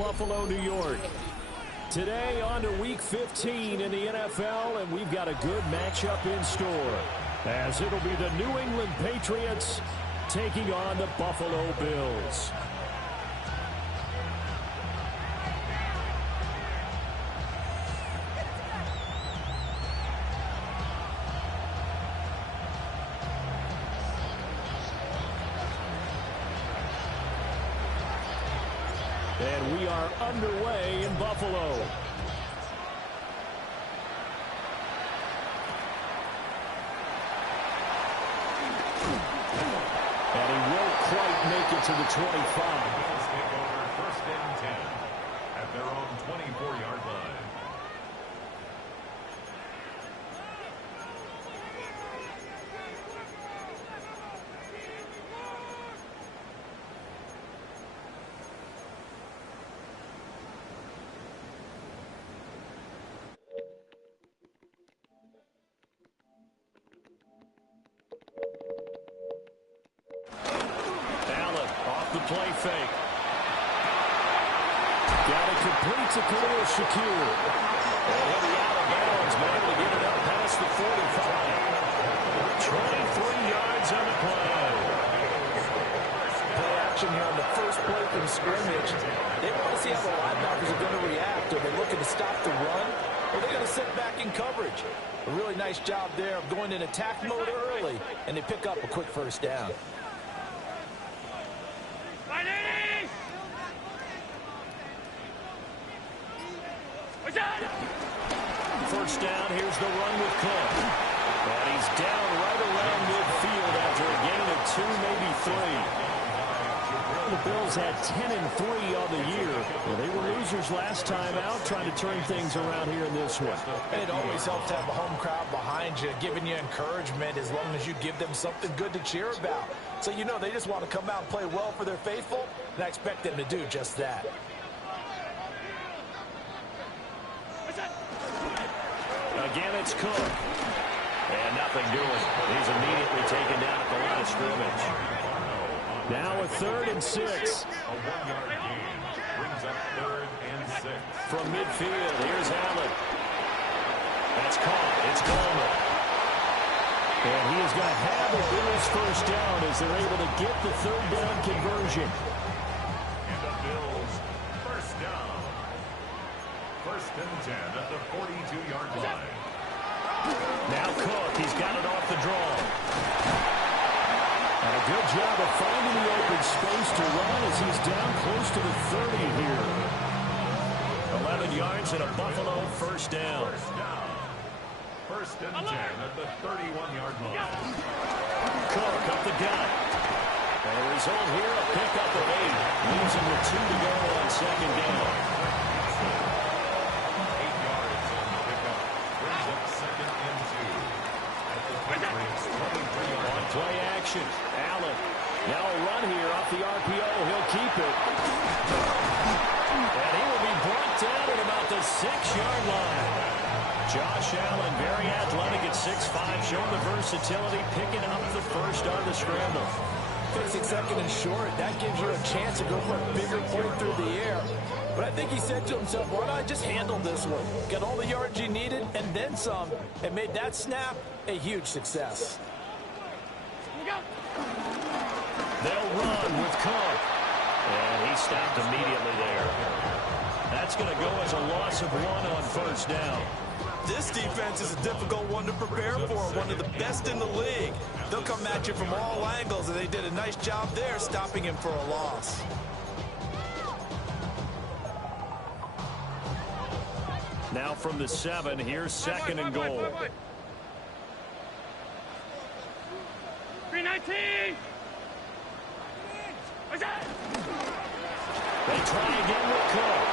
Buffalo, New York. Today on to Week 15 in the NFL, and we've got a good matchup in store, as it'll be the New England Patriots taking on the Buffalo Bills. And we are underway in Buffalo. And he won't quite make it to the 25. Bills take over 1st and 10 at their own 24-yard line. Play fake. Got it complete to Khalil Shakir. And he'll be out of bounds, but able to get it up past the 45. 23 yards on the play. Play action here on the first play from scrimmage. They want to see how the linebackers are going to react. Are they looking to stop the run? Or are they going to sit back in coverage? A really nice job there of going in attack mode early, and they pick up a quick first down. First down, here's the run with Cook. And he's down right around midfield after a gain of 2, maybe 3. The Bills had 10-3 on the year. Well, they were losers last time out, trying to turn things around here in this one. And it always helps to have a home crowd behind you, giving you encouragement as long as you give them something good to cheer about. So you know they just want to come out and play well for their faithful, and I expect them to do just that. Again, it's Cook. And nothing doing. He's immediately taken down at the line of scrimmage. Now a 3rd and 6. A 1-yard gain brings up 3rd and 6. From midfield, here's Allen. That's caught. It's Coleman. And he is going to have a Bills first down as they're able to get the 3rd down conversion. And the Bills first down. 1st and 10 at the 42-yard line. Now Cook, he's got it off the draw. And a good job of finding the open space to run as he's down close to the 30 here. 11 yards and a Buffalo first down. 1st and 10 at the 31-yard line. Cook up the gut. And the result here, a pickup of 8. Leaves him with 2 to go on 2nd down. Play action. Allen. Now a run here off the RPO. He'll keep it. And he will be brought down at about the 6-yard line. Josh Allen, very athletic at 6'5", showing the versatility, picking up the first on the scramble. Fixing 2nd and short, that gives you a chance to go for a bigger play through the air. But I think he said to himself, why not just handle this one? Get all the yards you needed and then some, and made that snap a huge success. They'll run with Cook. And he stopped immediately there. That's going to go as a loss of 1 on first down. This defense is a difficult one to prepare for, one of the best in the league. They'll come at you from all angles, and they did a nice job there stopping him for a loss. Now from the 7, here's 2nd and goal. 319! They try again with Cook.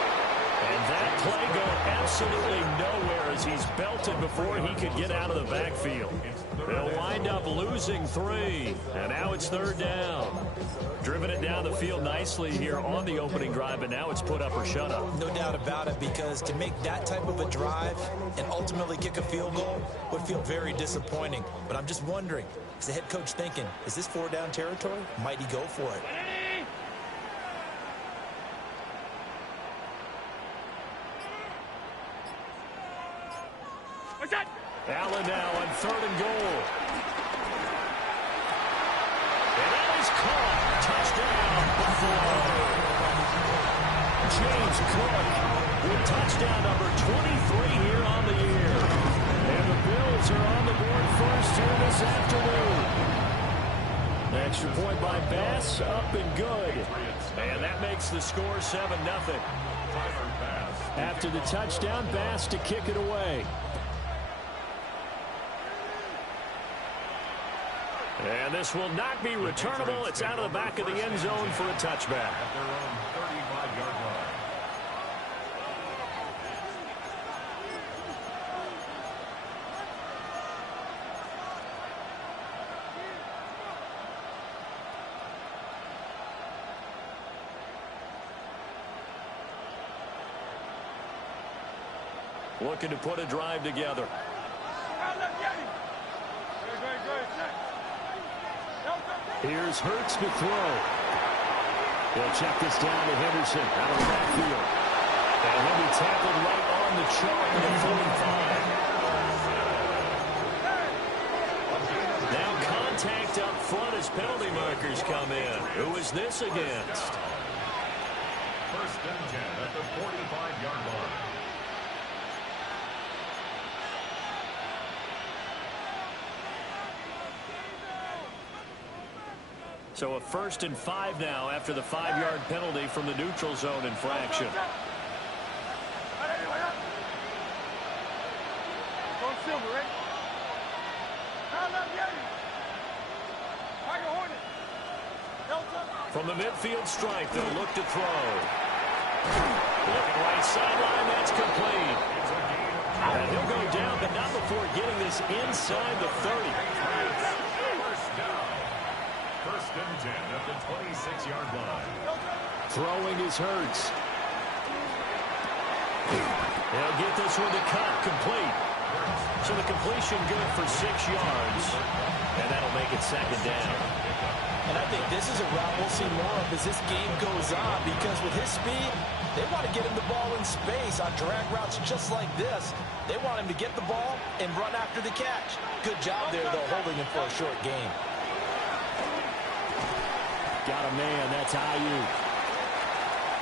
And that play going absolutely nowhere as he's belted before he could get out of the backfield. They'll wind up losing 3. And now it's 3rd down. Driven it down the field nicely here on the opening drive, but now it's put up or shut up. No doubt about it, because to make that type of a drive and ultimately kick a field goal would feel very disappointing. But I'm just wondering, is the head coach thinking, is this 4-down territory? Might he go for it? Allen now on 3rd and goal. And that is caught. Touchdown, Buffalo. James Cook with touchdown number 23 here on the year. And the Bills are on the board first here this afternoon. An extra point by Bass, up and good. And that makes the score 7-0. After the touchdown, Bass to kick it away. And this will not be returnable. It's out of the back of the end zone for a touchback. At their own 35-yard line. Looking to put a drive together. Here's Hurts to throw. They'll check this down to Henderson out of the backfield. And he'll be tackled right on the chalk of the 45. Now contact up front as penalty markers come in. Who is this against? 1st and 10 at the 45-yard line. So a 1st and 5 now after the 5-yard penalty from the neutral zone infraction. From the midfield stripe, they'll look to throw. Looking right sideline, that's complete. And he'll go down, but not before getting this inside the 30. 1st and 10 at the 26-yard line. Throwing is Hurts. They'll get this one to cut, complete. So the completion good for 6 yards. And that'll make it 2nd down. And I think this is a route we'll see more of as this game goes on, because with his speed, they want to get him the ball in space on drag routes just like this. They want him to get the ball and run after the catch. Good job there, though, holding him for a short gain. Got a man, that's Ayuk.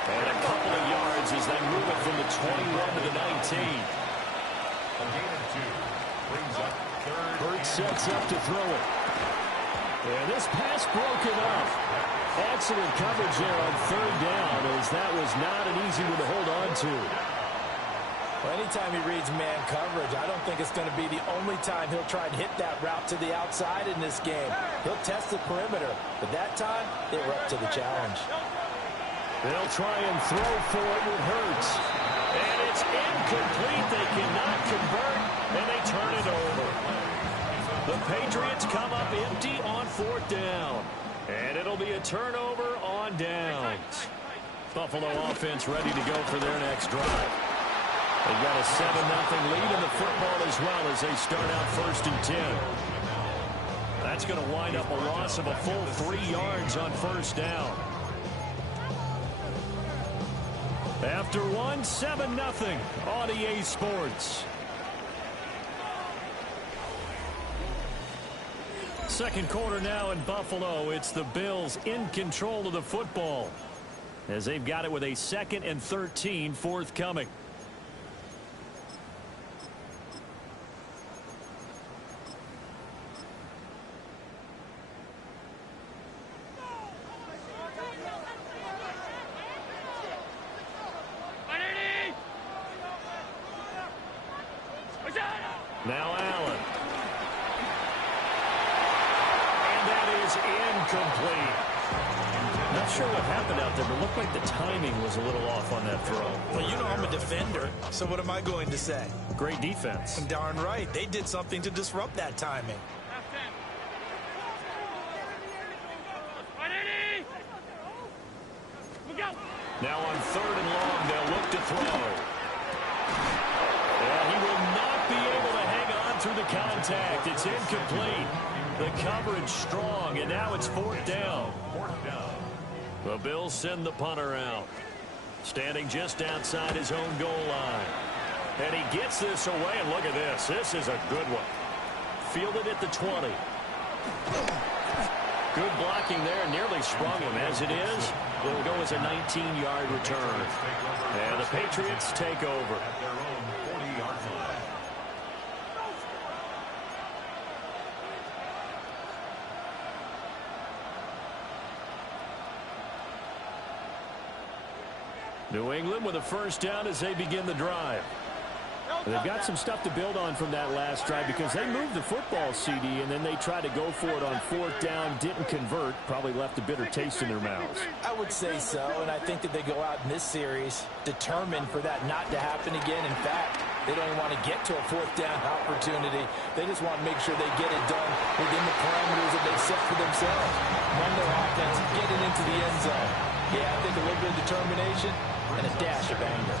And a couple of yards as they move it from the 21 to the 19. A gain of 2 brings up 3rd. Hurts sets up to throw it. And this pass broken up. Excellent coverage there on 3rd down, as that was not an easy one to hold on to. Well, anytime he reads man coverage, I don't think it's going to be the only time he'll try and hit that route to the outside in this game. He'll test the perimeter, but that time, they were up to the challenge. They'll try and throw for it with Hurts. And it's incomplete. They cannot convert, and they turn it over. The Patriots come up empty on 4th down. And it'll be a turnover on downs. Buffalo offense ready to go for their next drive. They've got a 7-0 lead in the football as well as they start out 1st and 10. That's going to wind up a loss of a full 3 yards on 1st down. After 7-0 on EA Sports. Second quarter now in Buffalo. It's the Bills in control of the football as they've got it with a 2nd and 13 forthcoming. Now Allen. And that is incomplete. Not sure what happened out there, but it looked like the timing was a little off on that throw. Well, you know I'm a defender, so what am I going to say? Great defense. Darn right. They did something to disrupt that timing. Now on 3rd and long, they'll look to throw. And he will not be able to hang on through the contact. It's incomplete. The coverage strong, and now it's 4th down. 4th down. The Bills send the punter out. Standing just outside his own goal line. And he gets this away, and look at this. This is a good one. Fielded at the 20. Good blocking there, nearly sprung him. As it is, it'll go as a 19-yard return. And the Patriots take over. At their own 40-yard line. New England with a first down as they begin the drive. They've got some stuff to build on from that last drive because they moved the football, CD, and then they tried to go for it on fourth down, didn't convert, probably left a bitter taste in their mouths. I would say so, and I think that they go out in this series determined for that not to happen again. In fact, they don't even want to get to a fourth down opportunity. They just want to make sure they get it done within the parameters that they set for themselves. Run their offense, get it into the end zone. Yeah, I think a little bit of determination and a dash of anger.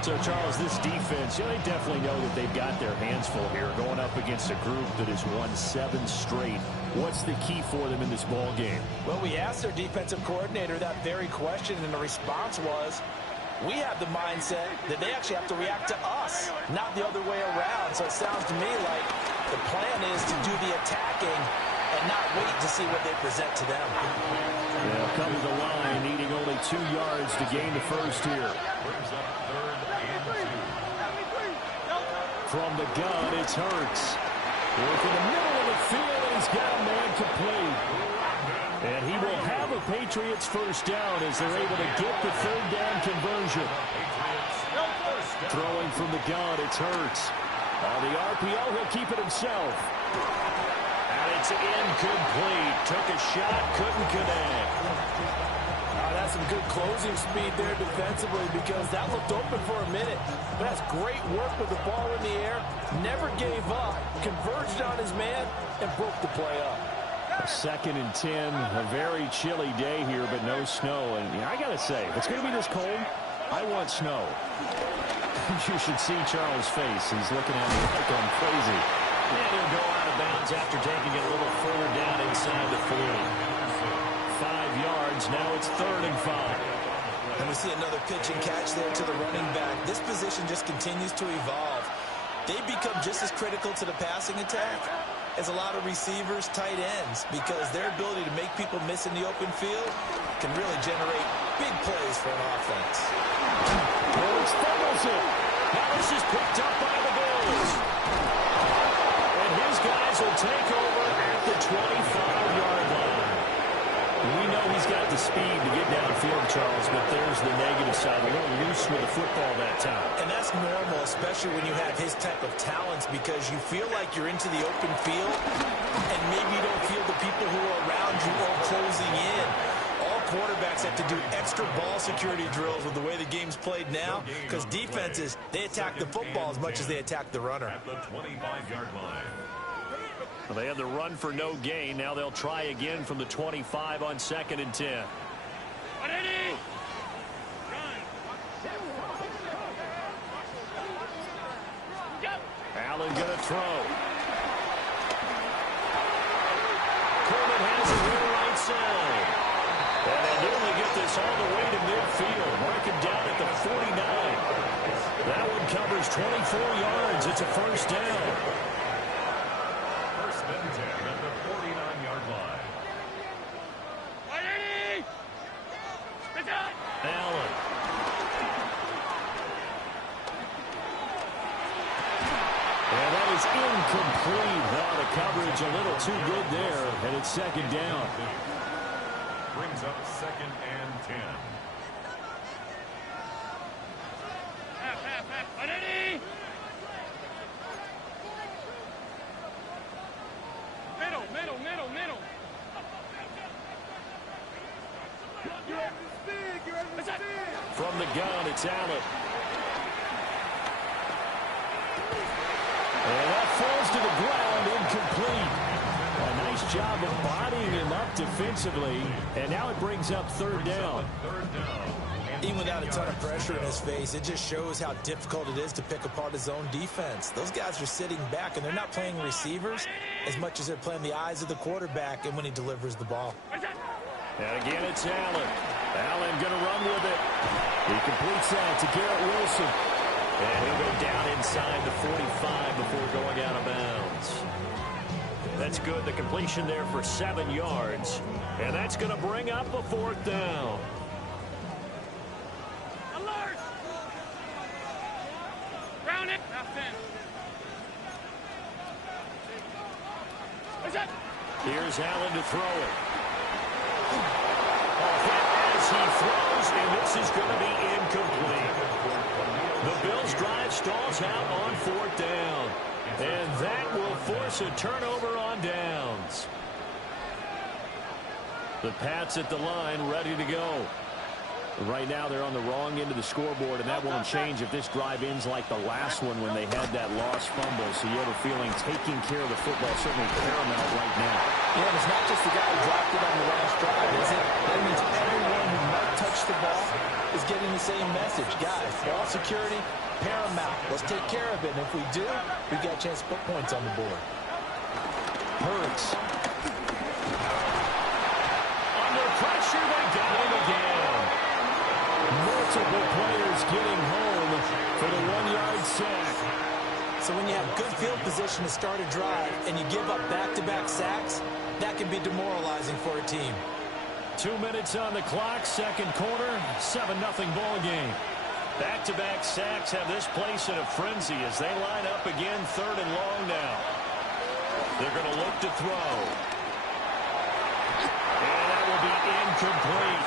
So, Charles, this defense, they definitely know that they've got their hands full here, going up against a group that has won 7 straight. What's the key for them in this ball game? Well, we asked their defensive coordinator that very question, and the response was, we have the mindset that they actually have to react to us, not the other way around. So it sounds to me like the plan is to do the attacking and not wait to see what they present to them. They'll come to the line, needing only 2 yards to gain the first here. Brings up 3rd and 2. From the gun, it's Hurts. Working the middle of the field, and he's got a man complete. And he will have a Patriots first down as they're able to get the 3rd down conversion. Throwing from the gun, it's Hurts. On the RPO, he'll keep it himself. And it's incomplete. Took a shot, couldn't connect. That's some good closing speed there defensively because that looked open for a minute. But that's great work with the ball in the air. Never gave up. Converged on his man and broke the play up. A 2nd and 10. A very chilly day here, but no snow. And I got to say, if it's going to be this cold, I want snow. You should see Charles' face. He's looking at me like I'm crazy. And he'll go out of bounds after taking it a little further down inside the 40. 5 yards. Now it's 3rd and 5. And we see another pitch and catch there to the running back. This position just continues to evolve. They become just as critical to the passing attack as a lot of receivers, tight ends, because their ability to make people miss in the open field can really generate big plays for an offense. Hurts fumbles it. Now this is picked up by the Bills. And his guys will take over at the 25-yard line. We know he's got the speed to get downfield, Charles, but there's the negative side. A little loose with the football that time. And that's normal, especially when you have his type of talents, because you feel like you're into the open field, and maybe you don't feel the people who are around you are closing in. All quarterbacks have to do extra ball security drills with the way the game's played now, because defenses, they attack the football as much as they attack the runner. At the 25-yard line. Well, they had the run for no gain. Now they'll try again from the 25 on 2nd and 10. Allen going to throw. Coleman has it here right side. And they nearly get this all the way to midfield. Mark him down at the 49. That one covers 24 yards. It's a first down. 1st and 10 at the 49-yard line. Allen. And that is incomplete. Now the coverage a little too good there, and it's 2nd down. Brings up 2nd and 10. From the gun, it's Allen. And that falls to the ground, incomplete. A nice job of bodying him up defensively, and now it brings up 3rd down. Even without a ton of pressure in his face, it just shows how difficult it is to pick apart his own defense. Those guys are sitting back, and they're not playing receivers as much as they're playing the eyes of the quarterback and when he delivers the ball. And again, it's Allen. Allen going to run with it. He completes that to Garrett Wilson. And he'll go down inside the 45 before going out of bounds. That's good. The completion there for 7 yards. And that's going to bring up a 4th down. Alert! Round it. Here's Allen to throw it. A hit as he throws, and this is going to be incomplete. The Bills' drive stalls out on 4th down. And that will force a turnover on downs. The Pats at the line, ready to go. Right now, they're on the wrong end of the scoreboard, and that won't change if this drive ends like the last one when they had that lost fumble. So you have a feeling taking care of the football is certainly paramount right now. Yeah, and it's not just the guy who dropped it on the last drive, is it? That means everyone who might touch the ball is getting the same message. Guys, ball security, paramount. Let's take care of it. And if we do, we've got a chance to put points on the board. Hurts. Under pressure, they got him again. Multiple players getting home for the 1-yard sack. So when you have good field position to start a drive and you give up back-to-back sacks, that can be demoralizing for a team. 2 minutes on the clock, second quarter, 7-0 ball game. Back-to-back sacks have this place in a frenzy as they line up again, 3rd and long now. They're going to look to throw. And that will be incomplete.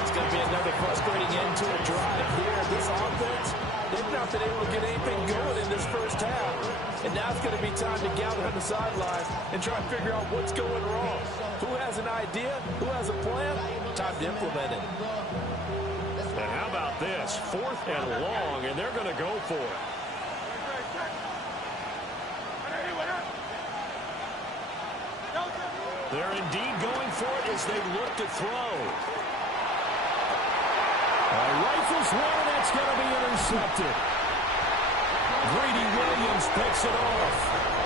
It's going to be another frustrating end to a drive here. This offense, they've not been able to get anything going in this first half. And now it's going to be time to gather on the sidelines and try and figure out what's going wrong. Who has an idea? Who has a plan? Time to implement it. And how about this? 4th and long, and they're going to go for it. They're indeed going for it as they look to throw. Rifles one, and that's going to be intercepted. Greedy Williams picks it off.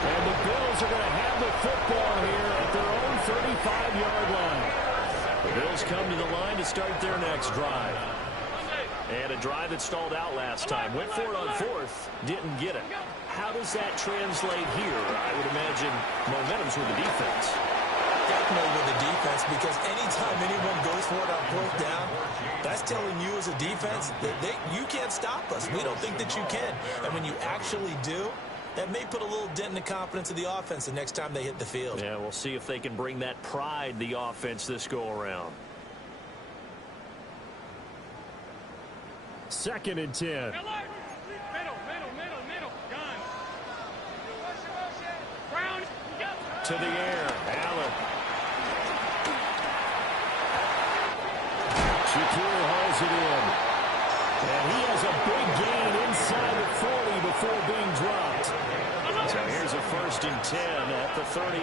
And the Bills are going to have the football here at their own 35-yard line. The Bills come to the line to start their next drive. And a drive that stalled out last time. Went for it on 4th, didn't get it. How does that translate here? I would imagine momentum's with the defense. Definitely with the defense, because anytime anyone goes for it on 4th down, that's telling you as a defense that you can't stop us. We don't think that you can. And when you actually do, that may put a little dent in the confidence of the offense the next time they hit the field. Yeah, we'll see if they can bring that pride, the offense, this go-around. 2nd and 10. Middle. Gun. Brown. To the air. Allen. Shakir hauls it in. And he has a big gain inside the 40 before being dropped. So here's a 1st and 10 at the 38.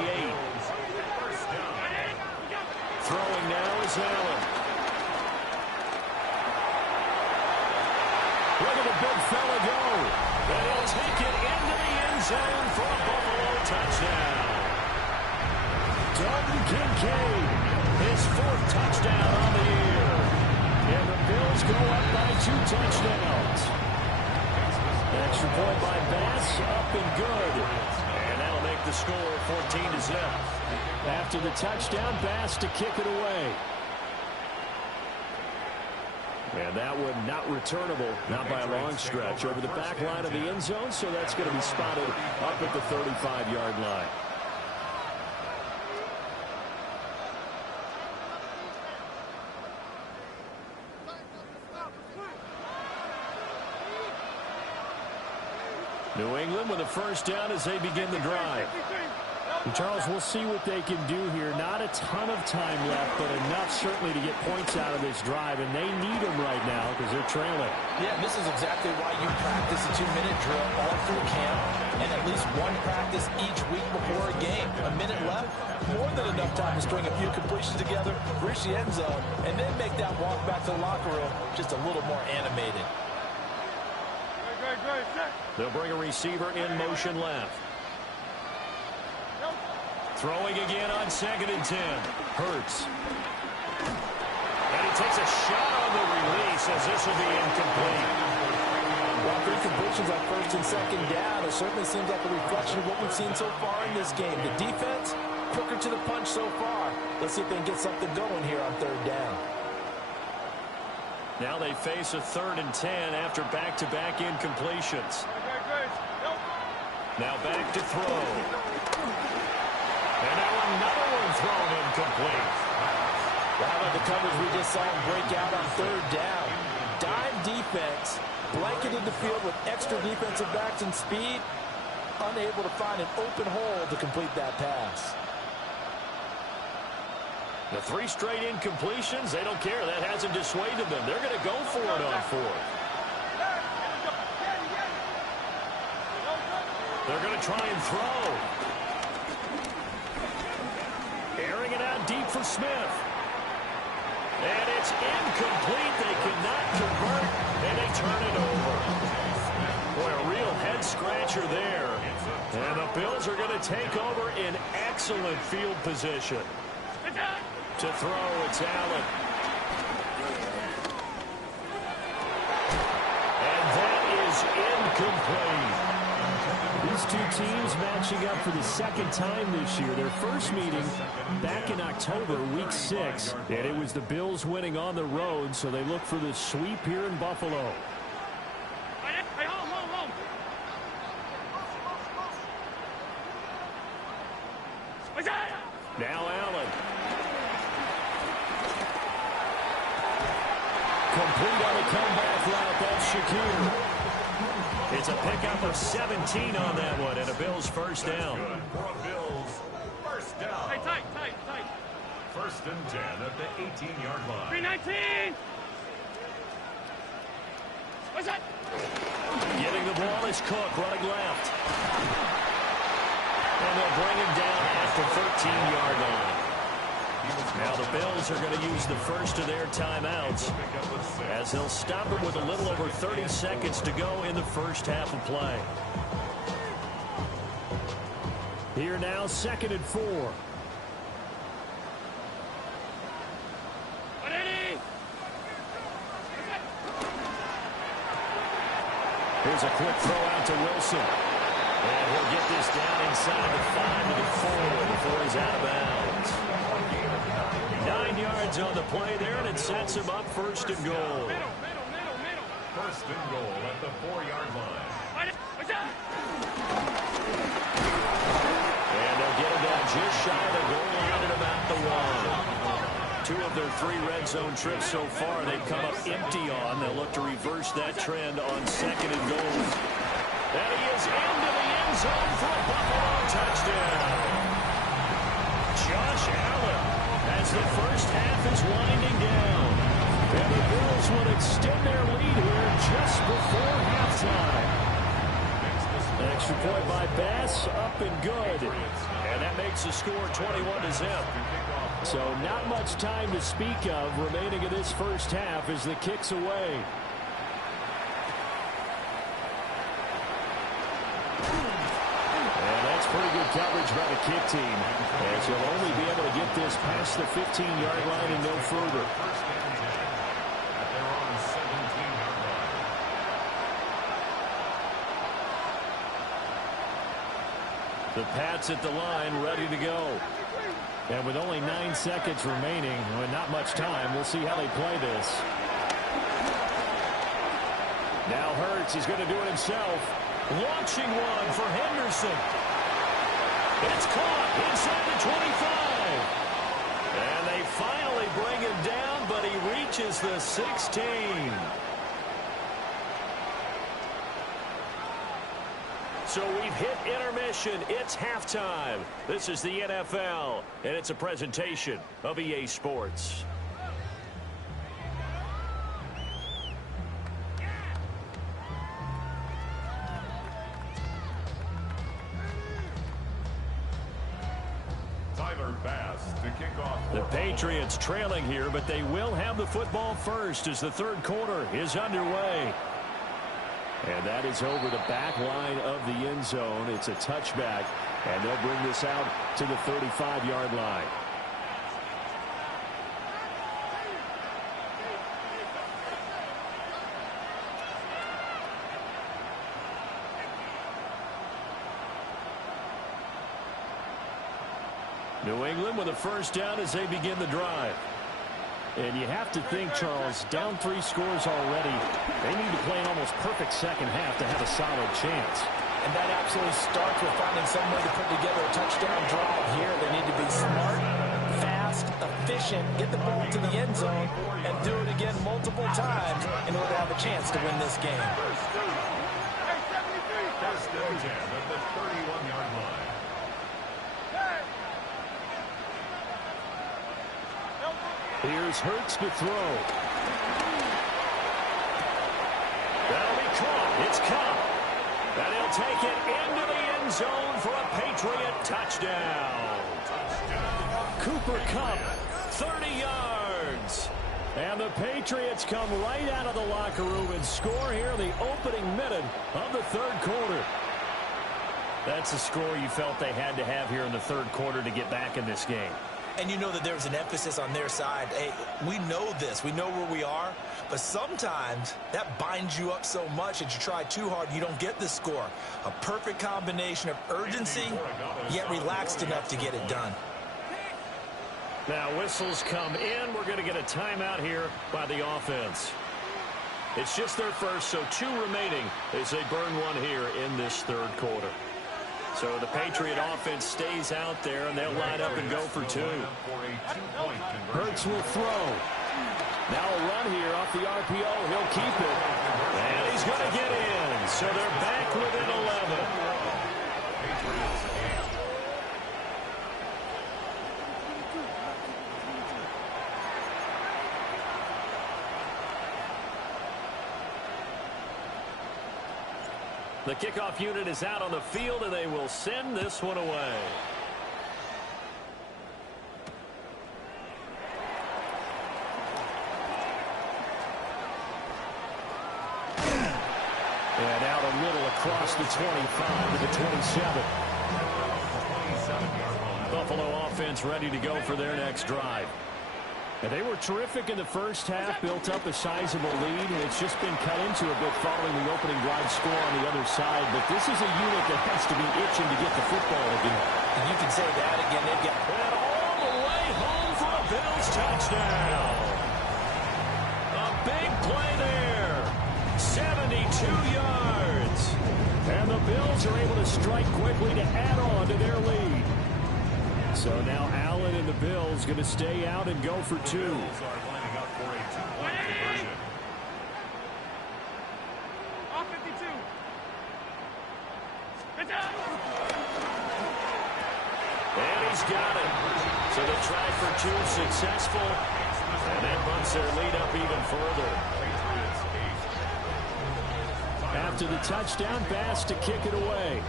Throwing now is Allen. Look at the big fella go. And he'll take it into the end zone for a Buffalo touchdown. Dalton Kincaid, his 4th touchdown on the year. And the Bills go up by 2 touchdowns. Extra point by Bass, up and good. And that'll make the score 14-0. After the touchdown, Bass to kick it away. And that one not returnable, not by a long stretch, over the back line of the end zone, so that's going to be spotted up at the 35-yard line. New England with a 1st down as they begin the drive. And Charles, we'll see what they can do here. Not a ton of time left, but enough certainly to get points out of this drive, and they need them right now because they're trailing. Yeah, this is exactly why you practice a 2-minute drill all through camp and at least one practice each week before a game. A minute left, more than enough time to string a few completions together, reach the end zone, and then make that walk back to the locker room just a little more animated. They'll bring a receiver in motion left. Throwing again on 2nd and 10. Hurts. And he takes a shot on the release as this will be incomplete. Well, incompletions on first and second down. It certainly seems like a reflection of what we've seen so far in this game. The defense, quicker to the punch so far. Let's see if they can get something going here on third down. Now they face a 3rd and 10 after back-to-back incompletions. Now back to throw. And now another one thrown incomplete. How about the coverage we just saw him break out on third down? Dime defense, blanketed the field with extra defensive backs and speed, unable to find an open hole to complete that pass. The 3 straight incompletions, they don't care. That hasn't dissuaded them. They're going to go for it on 4th. They're going to try and throw. Airing it out deep for Smith. And it's incomplete. They cannot convert, and they turn it over. Boy, a real head-scratcher there. And the Bills are going to take over in excellent field position. To throw, it's Allen. And that is incomplete. These two teams matching up for the 2nd time this year. Their first meeting back in October, week 6. And it was the Bills winning on the road, so they look for the sweep here in Buffalo. Now Allen. Complete on the comeback route. That's Shakir. It's a pickup of 17 on that one, and a Bills first down. For a Bills first down. Tight. 1st and 10 at the 18-yard line. 319. What's that? Getting the ball is Cook, running left. And they'll bring him down at the 13-yard line. Now the Bills are going to use the first of their timeouts as they'll stop it with a little over 30 seconds to go in the first half of play. Here now, 2nd and 4. Here's a quick throw out to Wilson. And he'll get this down inside the 5 to the 4 before he's out of bounds. 9 yards on the play there, and it sets him up 1st and goal. 1st and goal at the 4-yard line. And they'll get him down just shy of the goal line at about the 1. 2 of their 3 red zone trips so far they've come up empty on. They'll look to reverse that trend on 2nd and goal. And he is into the end zone for a Buffalo touchdown. Josh Allen, as the first half is winding down. And the Bills will extend their lead here just before halftime. An extra point by Bass, up and good. And that makes the score 21-0. So not much time to speak of remaining in this first half as the kick's away. And that's pretty good coverage by the kick team, as you'll only be able to get this past the 15-yard line and no further. The Pats at the line, ready to go. And with only 9 seconds remaining, and not much time, we'll see how they play this. Now Hurts, he's going to do it himself. Launching one for Henderson. It's caught inside the 25. And they finally bring him down, but he reaches the 16. So we've hit intermission. It's halftime. This is the NFL, and it's a presentation of EA Sports. Tyler Bass to kick off. The Patriots trailing here, but they will have the football first as the third quarter is underway. And that is over the back line of the end zone. It's a touchback, and they'll bring this out to the 35-yard line. New England with a first down as they begin the drive. And you have to think, Charles, down 3 scores already. They need to play an almost perfect second half to have a solid chance. And that absolutely starts with finding some way to put together a touchdown drive here. They need to be smart, fast, efficient, get the ball to the end zone, and do it again multiple times in order to have a chance to win this game. First and 10 at the 31-yard line. Here's Hurts to throw. That'll be caught. It's Kupp. And he'll take it into the end zone for a Patriot touchdown. Cooper Kupp, 30 yards. And the Patriots come right out of the locker room and score here in the opening minute of the third quarter. That's a score you felt they had to have here in the third quarter to get back in this game. And you know that there was an emphasis on their side. Hey, we know this. We know where we are. But sometimes that binds you up so much that you try too hard, you don't get the score. A perfect combination of urgency, yet relaxed enough to get it done. Now whistles come in. We're going to get a timeout here by the offense. It's just their first, so 2 remaining as they burn one here in this third quarter. So the Patriot offense stays out there, and they'll line up and go for 2. Hurts will throw. Now a run here off the RPO. He'll keep it. And he's going to get in. So they're back within 11. The kickoff unit is out on the field, and they will send this one away. And out a middle across the 25 to the 27. Buffalo offense ready to go for their next drive. And they were terrific in the first half, built up a sizable lead, and it's just been cut into a bit following the opening drive score on the other side. But this is a unit that has to be itching to get the football again. And you can say that again. They've got And all the way home for a Bills touchdown. A big play there. 72 yards. And the Bills are able to strike quickly to add on to their lead. So now Allen and the Bills going to stay out and go for 2. Bills are lining up for a 2-point conversion. Off 52. And he's got it. So the try for 2 successful. And that bumps their lead up even further. After the touchdown, Bass to kick it away.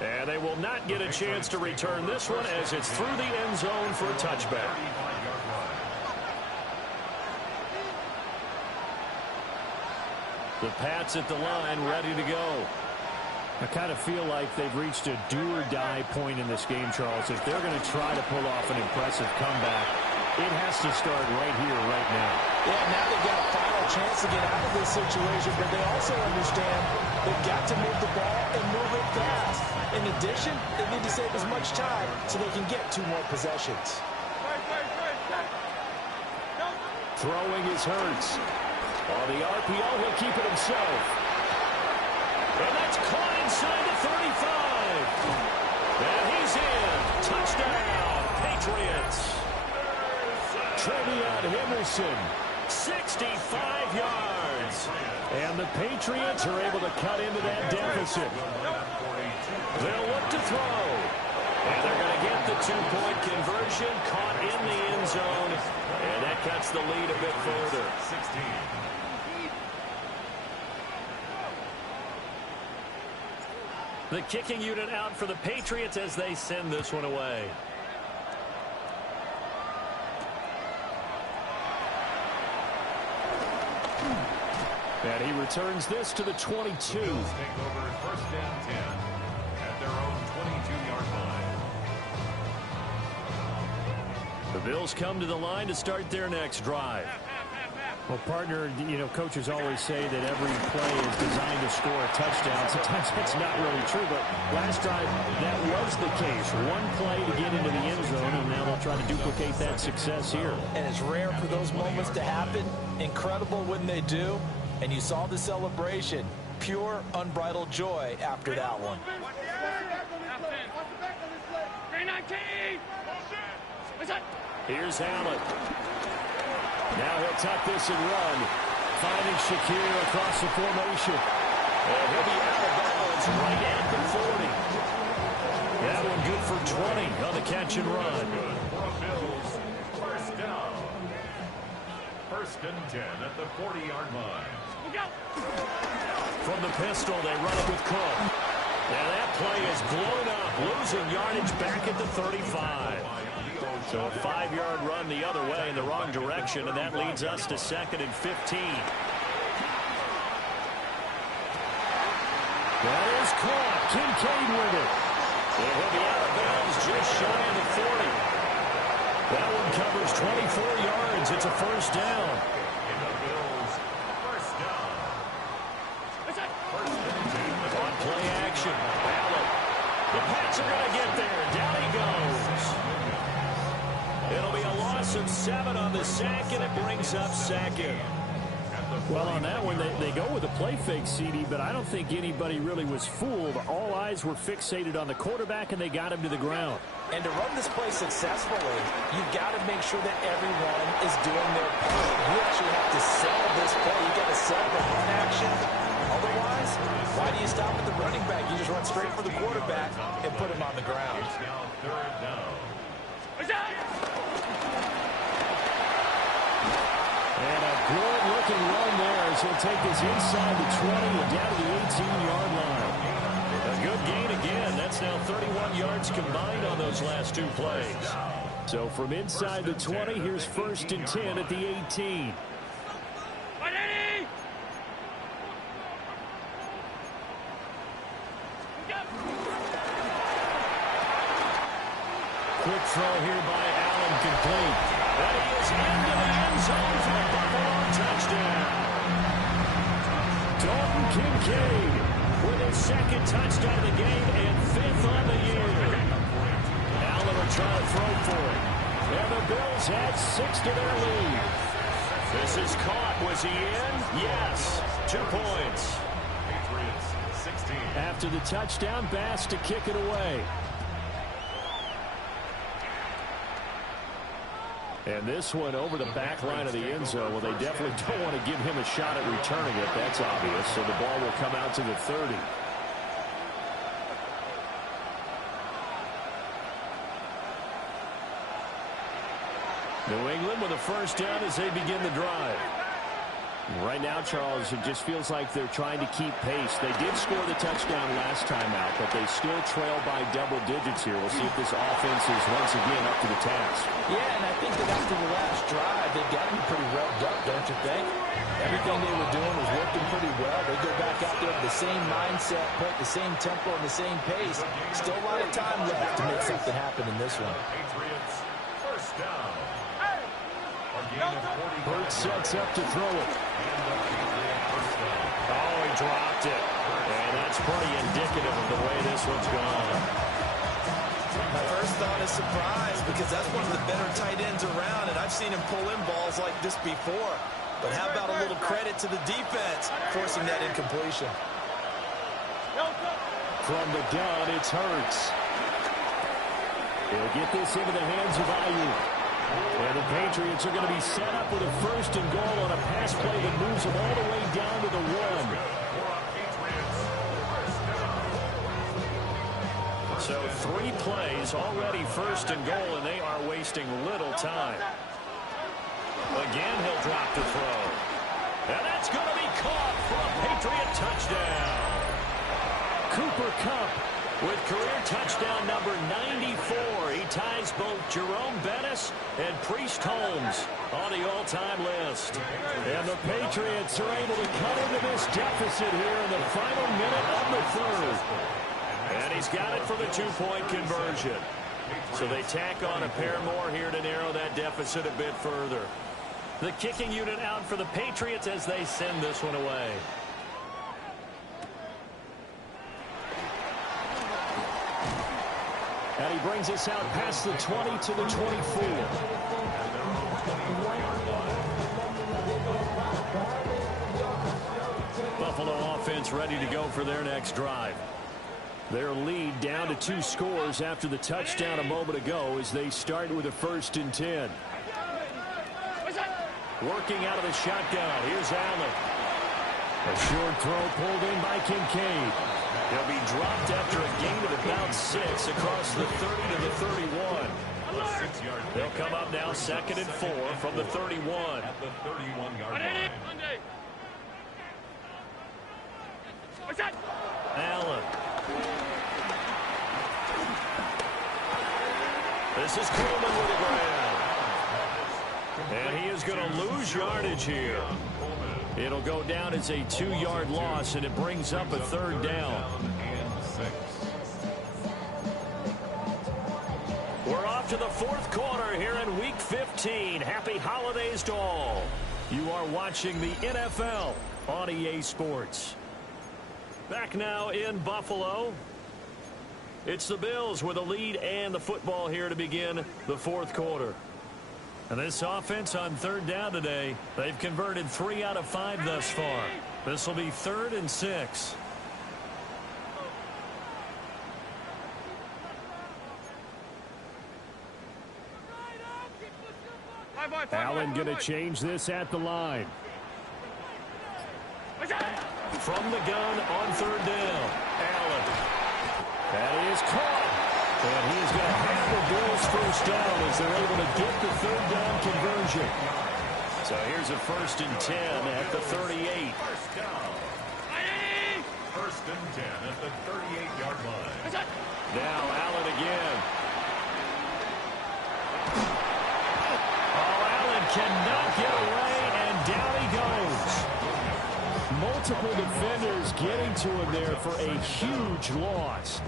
And they will not get a chance to return this one as it's through the end zone for a touchback. The Pats at the line, ready to go. I kind of feel like they've reached a do-or-die point in this game, Charles. If they're going to try to pull off an impressive comeback, it has to start right here, right now. Yeah, now they've got a final chance to get out of this situation, but they also understand they've got to move the ball and move it fast. In addition, they need to save as much time so they can get 2 more possessions. Throwing is Hurts. On the RPO, he'll keep it himself. And that's caught inside the 35. And he's in. Touchdown, Patriots. Trevion Henderson, 65 yards. And the Patriots are able to cut into that deficit. They'll look to throw. And they're going to get the 2-point conversion, caught in the end zone. And that cuts the lead a bit further. 16. The kicking unit out for the Patriots as they send this one away. And he returns this to the 22. Bills take over first and 10 at their own 22-yard line. The Bills come to the line to start their next drive. Well, partner, you know, coaches always say that every play is designed to score a touchdown. Sometimes that's not really true, but last drive, that was the case. One play to get into the end zone, and now they'll try to duplicate that success here. And it's rare for those moments to happen. Incredible when they do. And you saw the celebration. Pure, unbridled joy after that one. 319. Here's Allen. Now he'll tuck this and run. Finding Shakir across the formation. And he'll be out of bounds right at the 40. That one good for 20 on the catch and run. Bills, first down. First and 10 at the 40-yard line. From the pistol, they run it with Cook. And that play is blown up, losing yardage back at the 35. So a 5-yard run the other way in the wrong direction, and that leads us to 2nd and 15. That is caught. Kincaid with it. And he'll be out of bounds just shy of the 40. That one covers 24 yards. It's a first down. In the Bills, first down. First and 10. On play action. Allen. The Pats are going to get there. Down he goes. It'll be a loss of 7 on the sack, and it brings up 2nd. Well, on that one, they go with a play fake, CD, but I don't think anybody really was fooled. All eyes were fixated on the quarterback, and they got him to the ground. And to run this play successfully, you've got to make sure that everyone is doing their part. You actually have to sell this play. You've got to sell the run action. Otherwise, why do you stop at the running back? You just run straight for the quarterback and put him on the ground. Now third down. And a good-looking run there as he'll take this inside the 20 and down to the 18-yard line. A good gain again. That's now 31 yards combined on those last 2 plays. So from inside the 20, here's 1st and 10 at the 18. Quick throw here by Allen, complete. And he is into the end zone for a Buffalo touchdown. Dalton Kincaid with his 2nd touchdown of the game and 5th on the year. Allen will try to throw for it. And the Bills add 6 to their lead. This is caught. Was he in? Yes. 2 points. Patriots, 16. After the touchdown, Bass to kick it away. And this one over the back line of the end zone. Well, they definitely don't want to give him a shot at returning it. That's obvious. So the ball will come out to the 30. New England with a first down as they begin the drive. Right now, Charles, it just feels like they're trying to keep pace. They did score the touchdown last time out, but they still trail by double digits here. We'll see if this offense is once again up to the task. Yeah, and I think that after the last drive, they've got to be pretty revved up, don't you think? Everything they were doing was working pretty well. They go back out there with the same mindset, put the same tempo and the same pace. Still a lot of time left to make something happen in this one. Patriots, first down. Burt sets up to throw it. Oh, he dropped it. And that's pretty indicative of the way this one's gone. My first thought is surprise because that's one of the better tight ends around, and I've seen him pull in balls like this before. But how about a little credit to the defense forcing that incompletion? From the gun, it's Hurts. He'll get this into the hands of Ayuk. And the Patriots are going to be set up with a 1st and goal on a pass play that moves them all the way down to the 1. So 3 plays already 1st and goal, and they are wasting little time. Again, he'll drop the throw. And that's going to be caught for a Patriot touchdown. Cooper Kupp with career touchdown number 94. He ties both Jerome Bettis and Priest Holmes on the all-time list. And the Patriots are able to cut into this deficit here in the final minute of the 3rd. And he's got it for the 2-point conversion. So they tack on a pair more here to narrow that deficit a bit further. The kicking unit out for the Patriots as they send this one away. And he brings us out past the 20 to the 24. Buffalo offense ready to go for their next drive. Their lead down to 2 scores after the touchdown a moment ago as they start with a 1st and 10. Working out of the shotgun. Here's Allen. A short throw pulled in by Kincaid. He'll be dropped after a gain of about 6 across the 30 to the 31. They'll come up now 2nd and 4 from the 31. At the 31-yard line. Allen. This is Coleman with the grab. And he is going to lose yardage here. It'll go down as a 2-yard loss, and it brings up a 3rd down. We're off to the 4th quarter here in Week 15. Happy holidays to all. You are watching the NFL on EA Sports. Back now in Buffalo. It's the Bills with a lead and the football here to begin the 4th quarter. And this offense on 3rd down today, they've converted 3 out of 5 thus far. This will be 3rd and 6. Allen going to change this at the line. From the gun on 3rd down. Allen. That is caught. And he is going to have the Bills 1st down as they're able to get the 3rd down conversion. So here's a 1st and 10 at the 38. 1st and 10 at the 38-yard line. Now Allen again. Oh, Allen cannot get away, and down he goes. Multiple defenders getting to him there for a huge loss.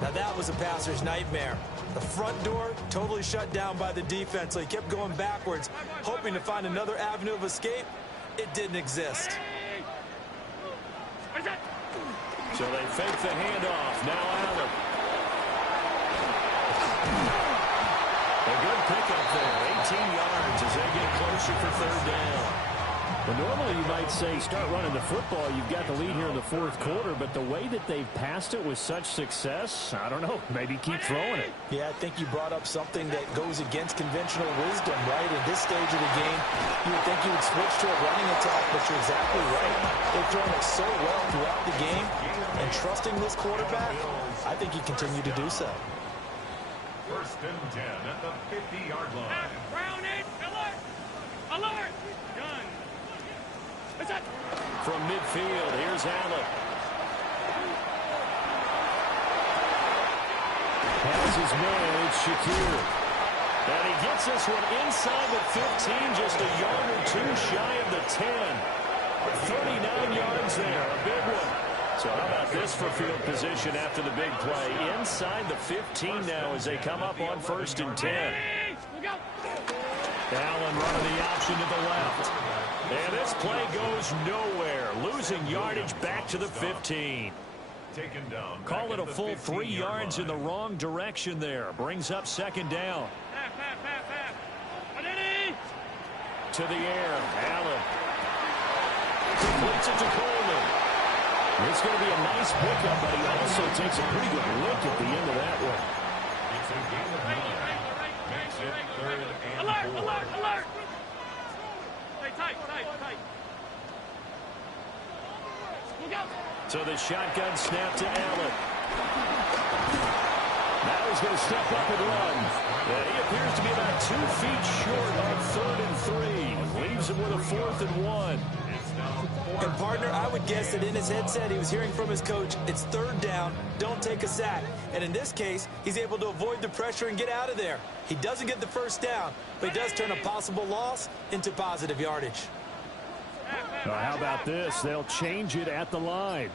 Now that was a passer's nightmare. The front door totally shut down by the defense, so he kept going backwards, hoping to find another avenue of escape. It didn't exist. So they fake the handoff. Now Allen. A good pickup there. 18 yards as they get closer for 3rd down. Well, normally you might say start running the football. You've got the lead here in the 4th quarter, but the way that they've passed it with such success, I don't know, maybe keep throwing it. Yeah, I think you brought up something that goes against conventional wisdom, right? At this stage of the game, you would think you would switch to a running attack, but you're exactly right. They've thrown it so well throughout the game, and trusting this quarterback, I think you continue to do so. 1st and 10 at the 50-yard line. Round it. Alert. Alert. Done. From midfield, here's Allen. Has his man, it's Shakir. And he gets this one inside the 15, just a yard or 2 shy of the 10. 39 yards there, a big one. So how about this for field position after the big play? Inside the 15 now as they come up on 1st and 10. Allen running the option to the left. And this play goes nowhere. Losing yardage back to the 15. Taken down. Call it a full 3 yards in the wrong direction there. Brings up 2nd down. To the air. Allen. Completes it to Coleman. It's going to be a nice pickup, but he also takes a pretty good lick at the end of that one. It's a game of 9. Makes it 3rd and 4. Alert. Alert. Stay tight. So the shotgun snap to Allen. Now he's going to step up and run. And he appears to be about 2 feet short on 3rd and 3. Leaves him with a 4th and 1. And, partner, I would guess that in his headset he was hearing from his coach, it's 3rd down, don't take a sack. And in this case, he's able to avoid the pressure and get out of there. He doesn't get the 1st down, but he does turn a possible loss into positive yardage. Well, how about this? They'll change it at the line.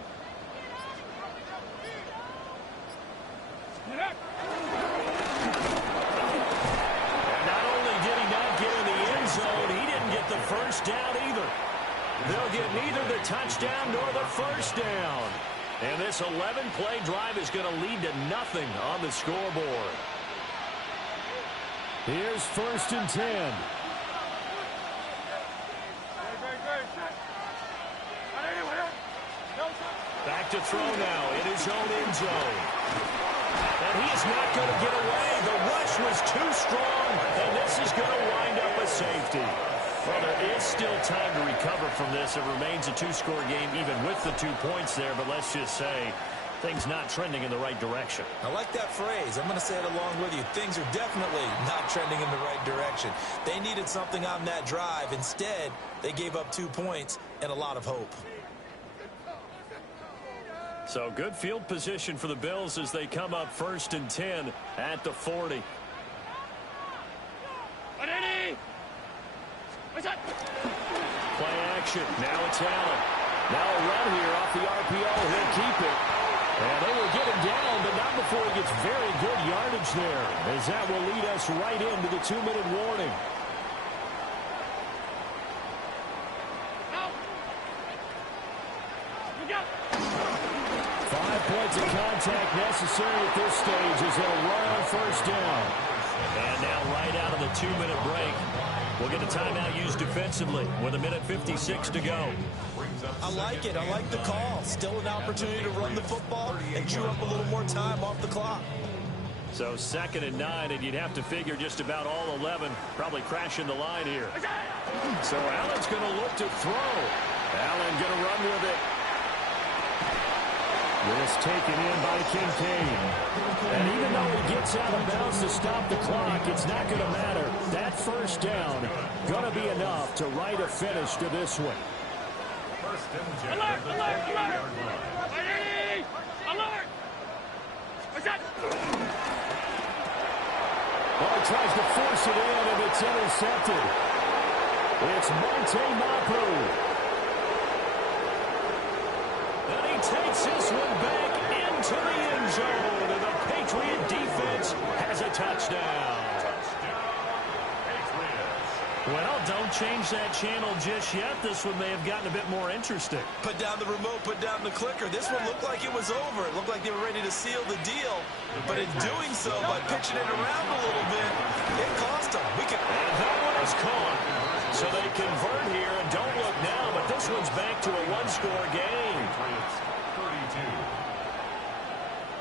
And not only did he not get in the end zone, he didn't get the first down either. They'll get neither the touchdown nor the first down. And this 11-play drive is going to lead to nothing on the scoreboard. Here's 1st and 10. Back to throw now in his own end zone. And he is not going to get away. The rush was too strong, and this is going to wind up a safety. Well, there is still time to recover from this. It remains a 2-score game even with the 2 points there, but let's just say things not trending in the right direction. I like that phrase. I'm going to say it along with you. Things are definitely not trending in the right direction. They needed something on that drive. Instead, they gave up 2 points and a lot of hope. So good field position for the Bills as they come up 1st and 10 at the 40. Play action. Now it's Allen. Now a run here off the RPO. He'll keep it. And they will get him down, but not before he gets very good yardage there, as that will lead us right into the 2-minute warning. Points of contact necessary at this stage as they'll run on first down. And now right out of the 2-minute break, we'll get a timeout used defensively with 1:56 to go. I like it. I like the call. Still an opportunity to run the football and chew up a little more time off the clock. So 2nd and 9, and you'd have to figure just about all 11 probably crashing the line here. So Allen's going to look to throw. Allen going to run with it. This taken in by Kincaid. And even though he gets out of bounds to stop the clock, it's not going to matter. That first down going to be enough to write a finish to this one. Alert! Alert! Alert! Ready! Alert! What's that? Well, he tries to force it in, and it's intercepted. It's Monte Mapu. And he takes this one back into the end zone, and the Patriot defense has a touchdown. Well, don't change that channel just yet. This one may have gotten a bit more interesting. Put down the remote, put down the clicker. This one looked like it was over. It looked like they were ready to seal the deal. But in doing so, by pitching it around a little bit, it cost them. And that one is caught. So they convert here, and don't look now, but this one's back to a 1-score game.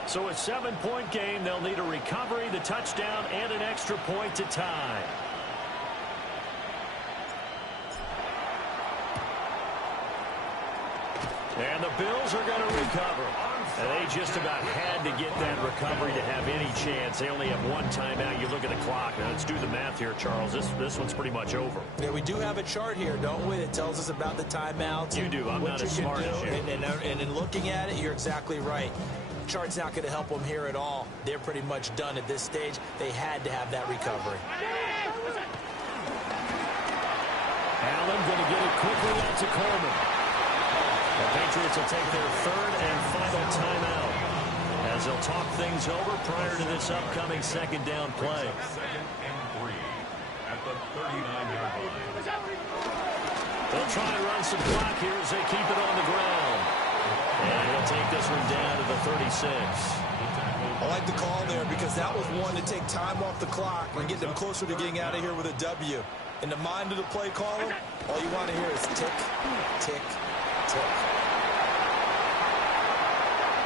So a 7-point game. They'll need a recovery, the touchdown, and an extra point to tie. And the Bills are going to recover. And they just about had to get that recovery to have any chance. They only have 1 timeout. You look at the clock. Now let's do the math here, Charles. This one's pretty much over. Yeah, we do have a chart here, don't we? It tells us about the timeouts. You do. I'm not as smart as you. And in looking at it, you're exactly right. Chart's not going to help them here at all. They're pretty much done at this stage. They had to have that recovery. Allen going to get it quickly out to Coleman. The Patriots will take their 3rd and final timeout as they'll talk things over prior to this upcoming 2nd down play. 2nd and 3 at the 39-yard line. They'll try and run some clock here as they keep it on the ground. And he'll take this one down to the 36. I like the call there because that was one to take time off the clock and get them closer to getting out of here with a W. In the mind of the play caller, all you want to hear is tick, tick, tick.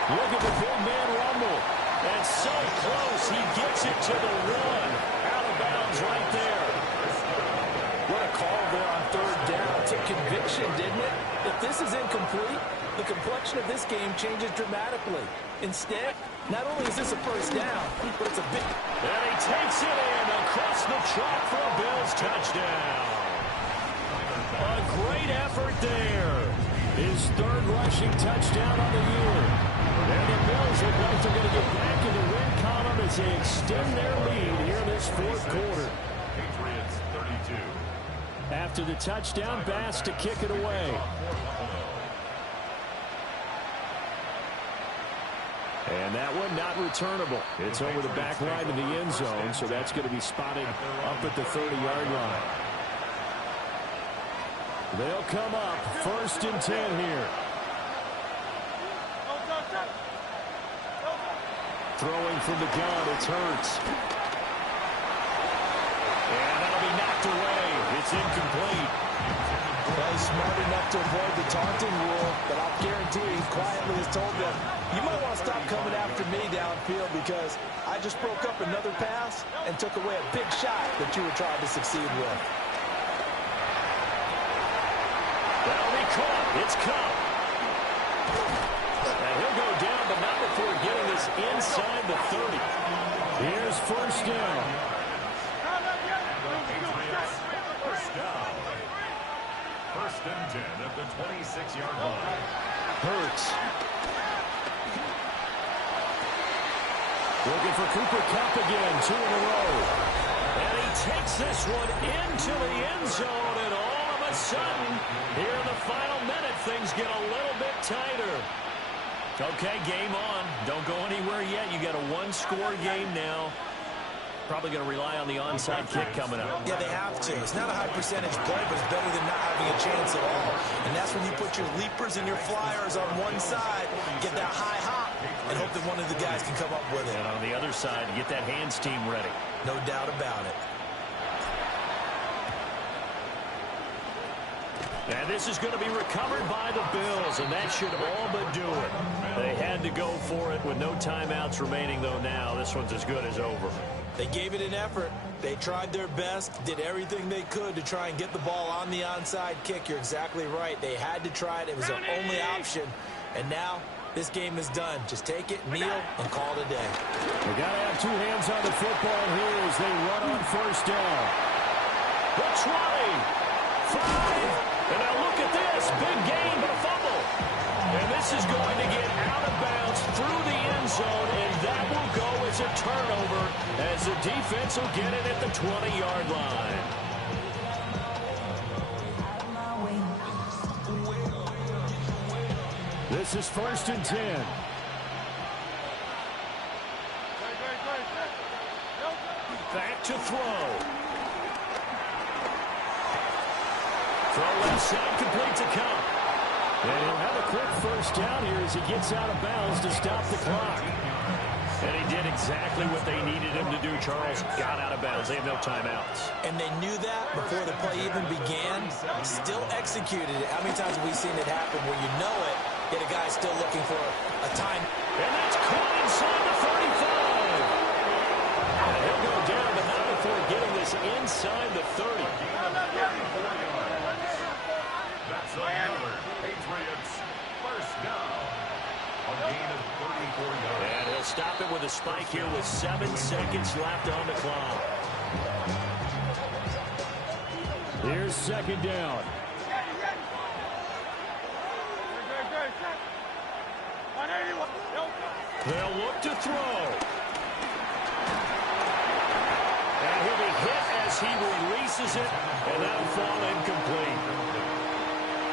Look at the big man rumble. That's so close. He gets it to the 1. Out of bounds right there. What a call there on 3rd down. Took conviction, didn't it? If this is incomplete, the complexion of this game changes dramatically. Instead, not only is this a 1st down, but it's a big... And he takes it in across the track for a Bills touchdown. A great effort there. His 3rd rushing touchdown on the year. And the Bills look like they're going to get back in the win column as they extend their lead here in this 4th quarter. Patriots 32. After the touchdown, Bass to kick it away. And that one not returnable. It's over the back line of the end zone, so that's going to be spotted up at the 30-yard line. They'll come up 1st and 10 here. Throwing from the gun, it's Hurts. And that'll be knocked away. It's incomplete. Well, he's smart enough to avoid the taunting rule, but I'll guarantee he quietly has told them, you might want to stop coming after me downfield because I just broke up another pass and took away a big shot that you were trying to succeed with. That'll be caught. It's Cup. And he'll go down, but not before getting this inside the 30. Here's 1st down. First down. 1st and 10 at the 26-yard line. Hurts. Looking for Cooper Kupp again, 2 in a row. And he takes this one into the end zone, and all of a sudden, here in the final minute, things get a little bit tighter. Okay, game on. Don't go anywhere yet. You got a one-score game now. Probably going to rely on the onside kick coming up. Yeah, they have to. It's not a high percentage play, but it's better than not having a chance at all. And that's when you put your leapers and your flyers on one side, get that high hop, and hope that one of the guys can come up with it. And on the other side, get that hands team ready. No doubt about it. And this is going to be recovered by the Bills, and that should all but do it. They had to go for it with no timeouts remaining, though now this one's as good as over. They gave it an effort. They tried their best, did everything they could to try and get the ball on the onside kick. You're exactly right. They had to try it. It was their only option. And now this game is done. Just take it, kneel, and call it a day. They got to have 2 hands on the football here as they run on 1st down. The 20, 5. And now look at this. Big gain, but a fumble. And this is going to get out of bounds through the end zone, and that will go as a turnover as the defense will get it at the 20-yard line. This is 1st and 10. Back to throw. Throw left side, complete to Kupp. And he'll have a quick 1st down here as he gets out of bounds to stop the clock. And he did exactly what they needed him to do, Charles. Got out of bounds. They have no timeouts. And they knew that before the play even began. Still executed it. How many times have we seen it happen where you know it, yet a guy's still looking for a time? And that's caught inside the 35. And he'll go down, but not before getting this inside the 30. That's another Patriots 1st down. A gain of 34 yards. And he'll stop it with a spike here with 7 seconds left on the clock. Here's 2nd down. They'll look to throw. And he'll be hit as he releases it, and that'll fall incomplete.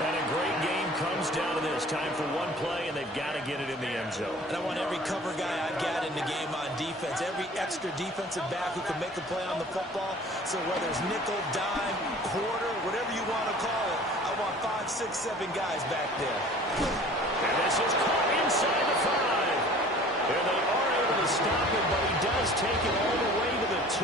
And a great game comes down to this. Time for one play, and they've got to get it in the end zone. And I want every cover guy I've got in the game on defense, every extra defensive back who can make a play on the football. So whether it's nickel, dime, quarter, whatever you want to call it, I want 5, 6, 7 guys back there. And this is caught inside the 5. And they are able to stop it, but he does take it all the way to the 2.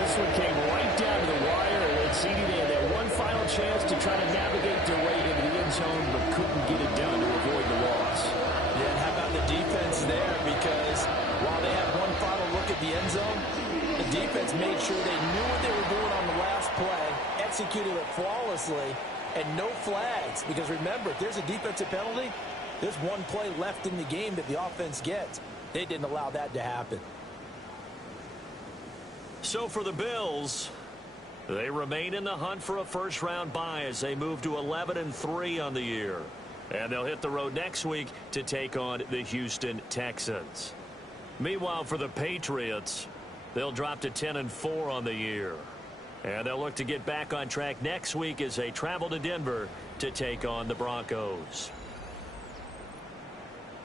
This one came right down to the wire, and CD, they had that one final chance to try to navigate their way into the end zone, but couldn't get it done to avoid the loss. Yeah, and how about the defense there? Because while they had one final look at the end zone, the defense made sure they knew what they were doing on the last play, executed it flawlessly, and no flags. Because remember, if there's a defensive penalty, there's one play left in the game that the offense gets. They didn't allow that to happen. So for the Bills, they remain in the hunt for a first-round bye as they move to 11-3 on the year. And they'll hit the road next week to take on the Houston Texans. Meanwhile, for the Patriots, they'll drop to 10-4 on the year. And they'll look to get back on track next week as they travel to Denver to take on the Broncos.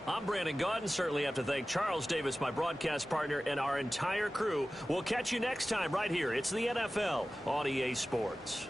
I'm Brandon Gaudin. Certainly have to thank Charles Davis, my broadcast partner, and our entire crew. We'll catch you next time right here. It's the NFL on EA Sports.